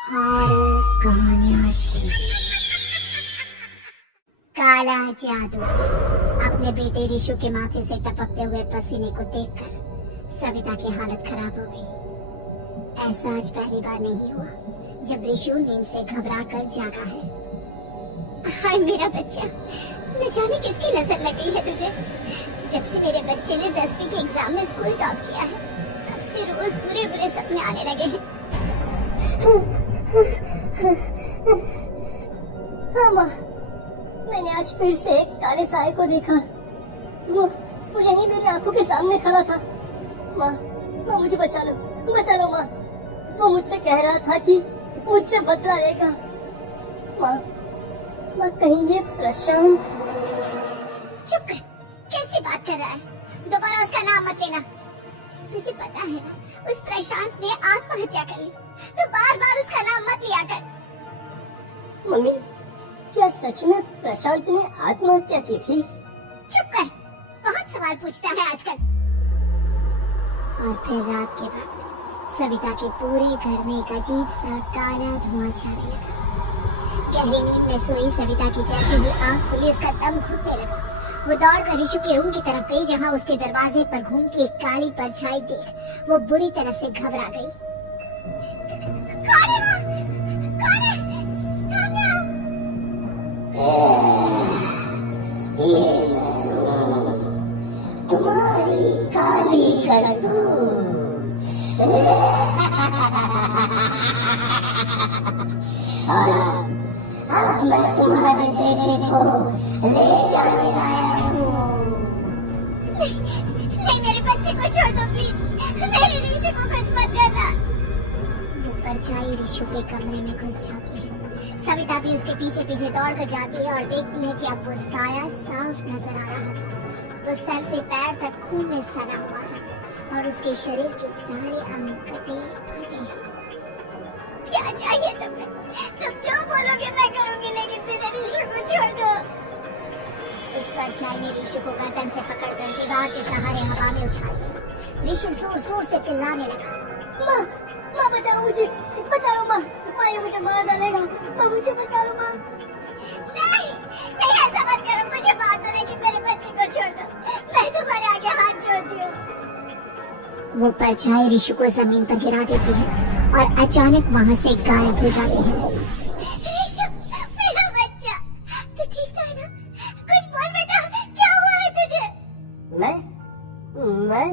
Horror कहानियाँ काला जादू। अपने बेटे रिशु के माथे से टपकते हुए पसीने को देखकर सविता की हालत खराब हो गई। ऐसा आज पहली बार नहीं हुआ जब रिशु नींद से घबरा कर जागा है। हाय मेरा बच्चा, न जाने किसकी नजर लग गई है तुझे। जब से मेरे बच्चे ने 10वीं के एग्जाम में स्कूल टॉप किया है तब से रोज बुरे बुरे सपने आने लगे हैं। हाँ माँ, मैंने आज फिर से एक काले साए को देखा। वो यहीं मेरी आंखों के सामने खड़ा था। माँ मुझे बचा लो माँ। वो मुझसे कह रहा था कि मुझसे बदला लेगा। माँ कहीं ये प्रशांत। चुप कर, कैसी बात कर रहा है? दोबारा उसका नाम मत लेना। तुझे पता है ना, उस प्रशांत ने आत्महत्या कर ली, तो बार बार उसका नाम मत लिया कर। मम्मी, क्या सच में प्रशांत ने आत्महत्या की थी? चुप कर, बहुत सवाल पूछता है आजकल। और फिर रात के वक्त सविता के पूरे घर में एक अजीब सा काला धुआं छाने लगा। गहरी नींद में सोई सविता की जैसे ही आंख खुली उसका दम घुटने लगा। वो दौड़कर रिशु के रूम की तरफ गई, जहाँ उसके दरवाजे पर घूम के एक काली परछाई देख वो बुरी तरह से घबरा गई। कौन है वो? कौन है? सामने आओ। तुम्हारी काली करतूत। और मैं तुम्हारे बेटे को ले जाने आया हूँ। नहीं, मेरे बच्चे को छोड़ दो प्लीज। मेरे रिशु को कुछ मत करना। वो परछाई रिशु के कमरे में घुस जाती है। सविता भी उसके पीछे पीछे दौड़ कर जाती है और देखती है कि अब वो साया साफ नजर आ रहा है। वो सर से पैर तक खून में सना हुआ था और उसके शरीर के सारे अंग कटे फटे हैं। क्या चाहिए तुम्हें? तुम जो बोलोगे मैं करूंगी, लेकिन मेरे रिशु को छोड़ दो। उस परछाई ने रिशु को गर्दन से पकड़कर दीवार के सहारे हवा में उछाल दिया। रिशु जोर जोर से चिल्लाने लगा। माँ बचाओ मुझे, बचा लो माँ। ये मुझे मार डालेगा। माँ मुझे बचा लो माँ। नहीं, ऐसा मत करो। मुझे मार दो, लेकिन मेरे बच्चे को छोड़ दो। मैं तुम्हारे आगे हाथ जोड़ती हूँ। वो परछाई रिशु को जमीन पर गिरा देती है और अचानक वहाँ से गायब हो जाती है। रिशु, मेरा बच्चा, तू ठीक था ना? कुछ बोल बेटा, क्या हुआ है तुझे?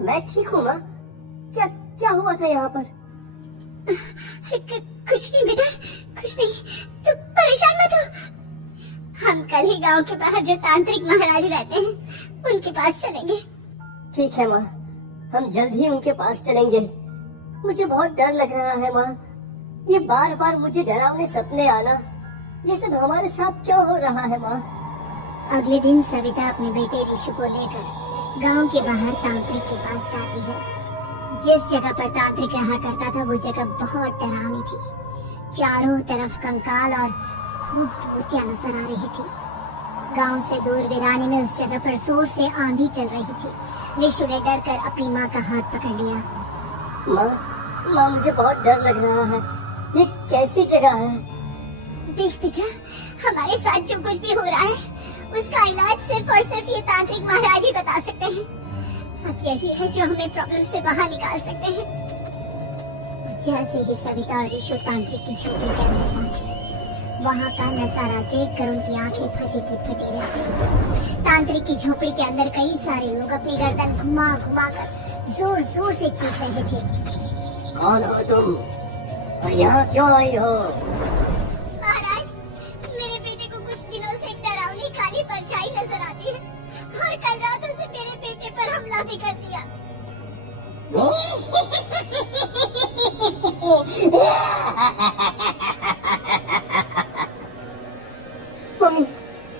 मैं ठीक हूँ माँ। क्या हुआ था यहाँ पर? कुछ नहीं बेटा, कुछ नहीं। तू परेशान मत हो। हम कल ही गांव के बाहर जो तांत्रिक महाराज रहते हैं उनके पास चलेंगे। ठीक है माँ, हम जल्द ही उनके पास चलेंगे। मुझे बहुत डर लग रहा है माँ। ये बार बार मुझे डरावने सपने आना, ये सब हमारे साथ क्यों हो रहा है माँ? अगले दिन सविता अपने बेटे रिशु को लेकर गांव के बाहर तांत्रिक के पास जाती है। जिस जगह पर तांत्रिक रहा करता था वो जगह बहुत डरावनी थी। चारों तरफ कंकाल और खूब मूर्तियां नजर आ रही थी। गांव से दूर वीरानी में उस जगह पर जोर से आंधी चल रही थी। रिशु ने डर कर अपनी माँ का हाथ पकड़ लिया। माँ मुझे बहुत डर लग रहा है। ये कैसी जगह है? देख बेटा, हमारे साथ जो कुछ भी हो रहा है उसका इलाज सिर्फ और सिर्फ ये तांत्रिक महाराज ही बता सकते हैं। अब यही है जो हमें प्रॉब्लम से बाहर निकाल सकते हैं। जैसे ही सविता और रिशु तांत्रिक की झोपड़ी के अंदर पहुंचे, वहाँ का नजारा देखकर उनकी आंखें फटी की फटी रह गई। तांत्रिक की झोपड़ी के अंदर कई सारे लोग अपनी गर्दन घुमा घुमा कर जोर जोर से चीख रहे थे। कौन हो तुम और यहाँ क्यों आई हो? महाराज, मेरे बेटे को कुछ दिनों से एक डरावनी काली परछाई नजर आती है और कल रात उसने मेरे बेटे पर हमला भी कर दिया।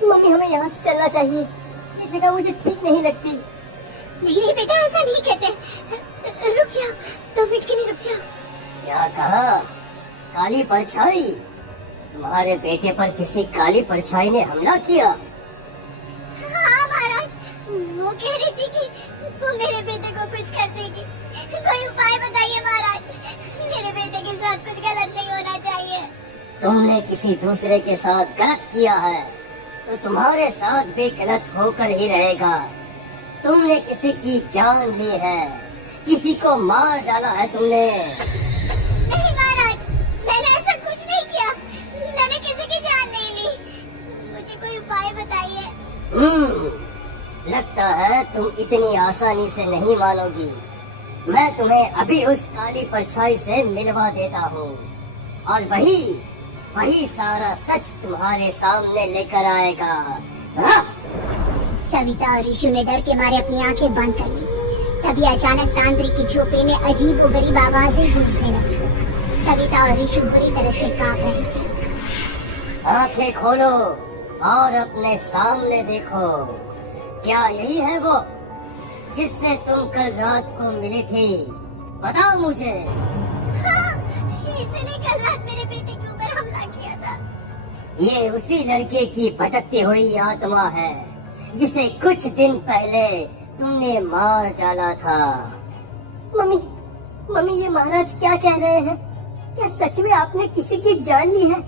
मम्मी हमें यहाँ से चलना चाहिए। ये जगह मुझे ठीक नहीं लगती। नहीं बेटा, ऐसा नहीं कहते। रुक जाओ, 2 मिनट के लिए रुक जाओ। क्या कहा? काली परछाई? तुम्हारे बेटे पर किसी काली परछाई ने हमला किया? हाँ महाराज, वो कह रही थी कि वो मेरे बेटे को कुछ कर देगी। कोई उपाय बताइए महाराज, मेरे बेटे के साथ कुछ गलत नहीं होना चाहिए। तुमने किसी दूसरे के साथ गलत किया है तो तुम्हारे साथ भी गलत होकर ही रहेगा। तुमने किसी की जान ली है, किसी को मार डाला है तुमने। नहीं महाराज, मैंने ऐसा कुछ नहीं किया। मैंने किसी की जान नहीं ली। मुझे कोई उपाय बताइए। लगता है तुम इतनी आसानी से नहीं मानोगी। मैं तुम्हें अभी उस काली परछाई से मिलवा देता हूँ और वही सारा सच तुम्हारे सामने लेकर आएगा। हाँ? सविता और ऋषु ने डर के मारे अपनी आंखें बंद कर ली। तभी अचानक तांत्रिक की झोपड़ी में अजीब और गरीब आवाजें गूंजने लगी। सविता और ऋषु बुरी तरह से कांप रहे थे। आंखें खोलो और अपने सामने देखो। क्या यही है वो जिससे तुम कल रात को मिली थी? बताओ मुझे। हाँ, इसने कल रात मेरे बेटे के ऊपर हमला किया था। ये उसी लड़के की भटकती हुई आत्मा है जिसे कुछ दिन पहले तुमने मार डाला था। मम्मी ये महाराज क्या कह रहे हैं? क्या सच में आपने किसी की जान ली है,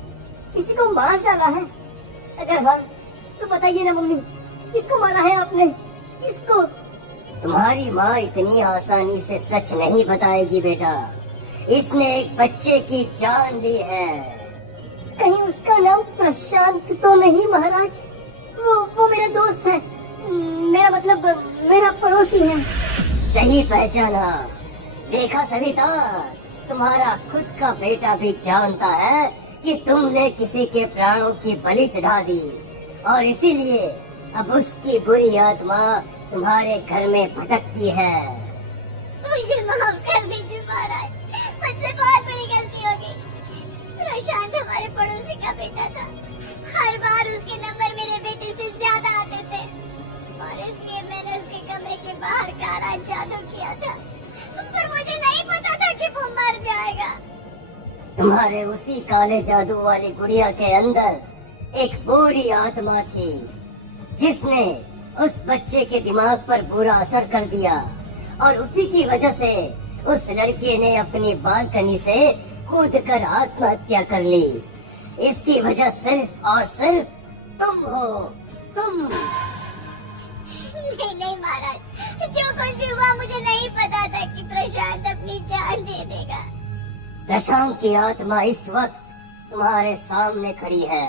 किसी को मार डाला है? अगर हाँ तो बताइए ना मम्मी, किसको मारा है आपने? किसको? तुम्हारी माँ इतनी आसानी से सच नहीं बताएगी बेटा। इसने एक बच्चे की जान ली है। कहीं उसका नाम प्रशांत तो नहीं महाराज? वो मेरा दोस्त है, मेरा मतलब मेरा पड़ोसी है। सही पहचाना। देखा सविता, तुम्हारा खुद का बेटा भी जानता है कि तुमने किसी के प्राणों की बलि चढ़ा दी और इसीलिए अब उसकी बुरी आत्मा तुम्हारे घर में भटकती है। मुझे माफ कर दीजिए महाराज, मुझसे बहुत बड़ी गलती हो गई। प्रशांत हमारे पड़ोसी का बेटा था। हर बार उसके नंबर मेरे बेटे से ज्यादा आते थे और इसलिए मैंने उसके कमरे के बाहर काला जादू किया था, पर मुझे नहीं पता था कि वो मर जाएगा। तुम्हारे उसी काले जादू वाली गुड़िया के अंदर एक बुरी आत्मा थी जिसने उस बच्चे के दिमाग पर बुरा असर कर दिया और उसी की वजह से उस लड़के ने अपनी बालकनी से कूदकर आत्महत्या कर ली। इसकी वजह सिर्फ और सिर्फ तुम हो, तुम। नहीं महाराज, जो कुछ भी हुआ मुझे नहीं पता था कि प्रशांत अपनी जान दे देगा। प्रशांत की आत्मा इस वक्त तुम्हारे सामने खड़ी है,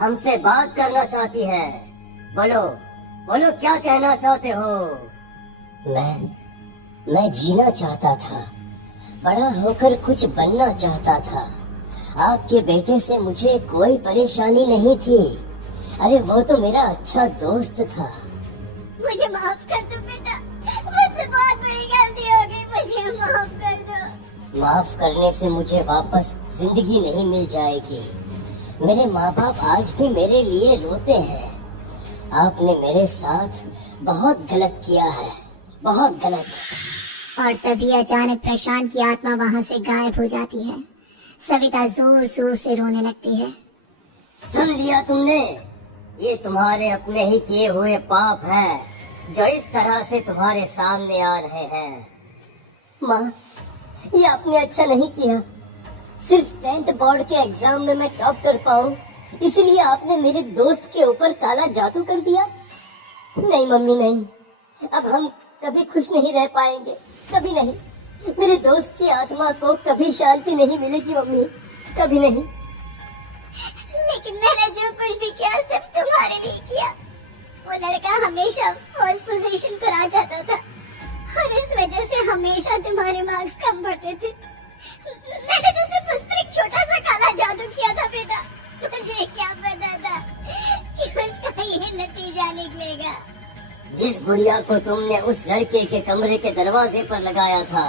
हमसे बात करना चाहती है। बोलो क्या कहना चाहते हो? मैं जीना चाहता था, बड़ा होकर कुछ बनना चाहता था। आपके बेटे से मुझे कोई परेशानी नहीं थी। अरे वो तो मेरा अच्छा दोस्त था। मुझे माफ कर दो बेटा, मुझसे बहुत बड़ी गलती हो गई, मुझे माफ कर दो। माफ करने से मुझे वापस जिंदगी नहीं मिल जाएगी। मेरे माँ बाप आज भी मेरे लिए रोते हैं। आपने मेरे साथ बहुत गलत किया है, बहुत गलत। और तभी अचानक प्रशांत की आत्मा वहाँ से गायब हो जाती है। सविता जोर जोर से रोने लगती है। सुन लिया तुमने? ये तुम्हारे अपने ही किए हुए पाप हैं जो इस तरह से तुम्हारे सामने आ रहे हैं। माँ, ये आपने अच्छा नहीं किया। सिर्फ 10th बोर्ड के एग्जाम में मैं टॉप कर पाऊँ इसलिए आपने मेरे दोस्त के ऊपर काला जादू कर दिया। नहीं मम्मी नहीं, अब हम कभी खुश नहीं रह पाएंगे, कभी नहीं। मेरे दोस्त की आत्मा को कभी शांति नहीं मिलेगी मम्मी, कभी नहीं। लेकिन मैंने जो कुछ भी किया सिर्फ तुम्हारे लिए किया। वो लड़का हमेशा फर्स्ट पोजीशन पर आ जाता था और इस वजह से हमेशा तुम्हारे मार्क्स कम पड़ते थे। मैंने तो सिर्फ उस पर एक छोटा सा काला जादू किया था बेटा। मुझे क्या पता था कि उसका ये नतीजा निकलेगा। जिस गुड़िया को तुमने उस लड़के के कमरे के दरवाजे पर लगाया था,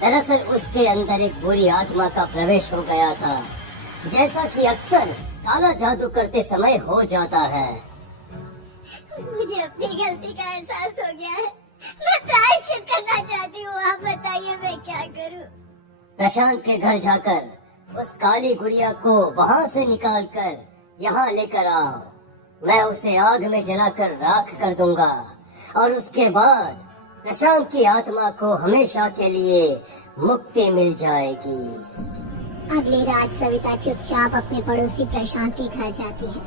दरअसल उसके अंदर एक बुरी आत्मा का प्रवेश हो गया था, जैसा कि अक्सर काला जादू करते समय हो जाता है। मुझे अपनी गलती का एहसास हो गया है। मैं प्रायश्चित करना चाहती हूँ, आप बताइए मैं क्या करूँ? प्रशांत के घर जाकर उस काली गुड़िया को वहाँ से निकालकर यहाँ लेकर आओ। मैं उसे आग में जलाकर राख कर दूंगा और उसके बाद प्रशांत की आत्मा को हमेशा के लिए मुक्ति मिल जाएगी। अगली रात सविता चुपचाप अपने पड़ोसी प्रशांत के घर जाती है।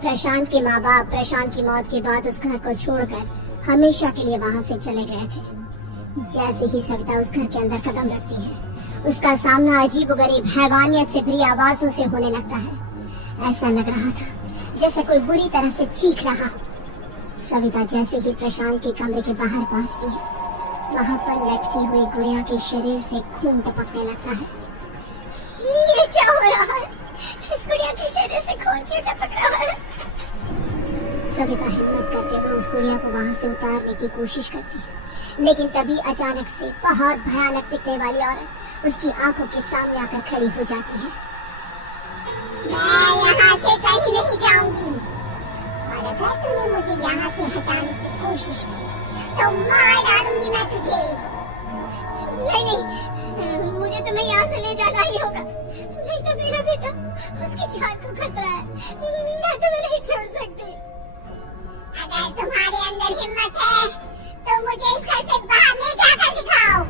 प्रशांत के माँ बाप प्रशांत की मौत के बाद उस घर को छोड़कर हमेशा के लिए वहाँ से चले गए थे। जैसे ही सविता उस घर के अंदर कदम रखती है, उसका सामना अजीबोगरीब हैवानियत से भरी आवाजों से होने लगता है। ऐसा लग रहा था जैसे कोई बुरी तरह से चीख रहा हो। सविता जैसे ही प्रशांत के कमरे के बाहर पहुंचती है, वहाँ पर लटकी हुई गुड़िया के शरीर से खून टपकने लगता है। ये क्या हो रहा है? इस गुड़िया के शरीर से खून क्यों टपक रहा है? सविता हिम्मत करते हुए उस गुड़िया को वहाँ से उतारने की कोशिश करती है, लेकिन तभी अचानक से बहुत भयानक दिखने वाली औरत उसकी आंखों के सामने आकर खड़ी हो जाती है। मैं यहाँ से कहीं नहीं जाऊंगी, और अगर तूने मुझे यहाँ से हटाने की कोशिश की तो मार डालूंगी मैं तुझे। नहीं, मुझे तुम्हें यहाँ से ले जाना ही होगा, नहीं तो मेरा बेटा, उसकी जान को खतरा है, मैं तुम्हें नहीं छोड़ सकती। अगर तुम्हारे अंदर हिम्मत है तो मुझे इस घर से बाहर ले जाकर दिखाओ।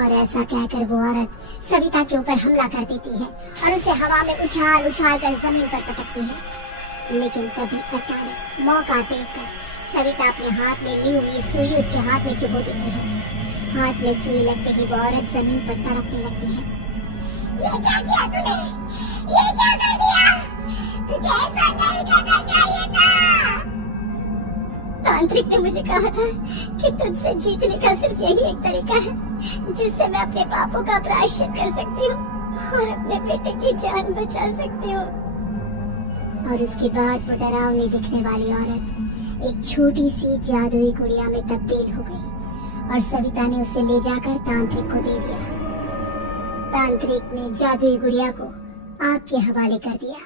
और ऐसा कहकर वो औरत सविता के ऊपर हमला कर देती है और उसे हवा में उछाल कर जमीन पर पटकती है। लेकिन तभी अचानक मौका देखकर सविता अपने हाथ में ली हुई सुई उसके हाथ में चुभो देती है। हाथ में सुई लगते ही वो औरत जमीन पर तड़पने लगती है। ये क्या किया तूने? ये क्या कर दिया? तुझे ऐसा नहीं करना चाहिए था। तांत्रिक ने मुझे कहा था कि तुझसे जीतने का सिर्फ यही एक तरीका है जिससे मैं अपने पापों का प्रायश्चित कर सकती हूँ और अपने बेटे की जान बचा सकती हूँ। और उसके बाद वो डरावनी दिखने वाली औरत एक छोटी सी जादुई गुड़िया में तब्दील हो गई और सविता ने उसे ले जाकर तांत्रिक को दे दिया। तांत्रिक ने जादुई गुड़िया को आग के हवाले कर दिया।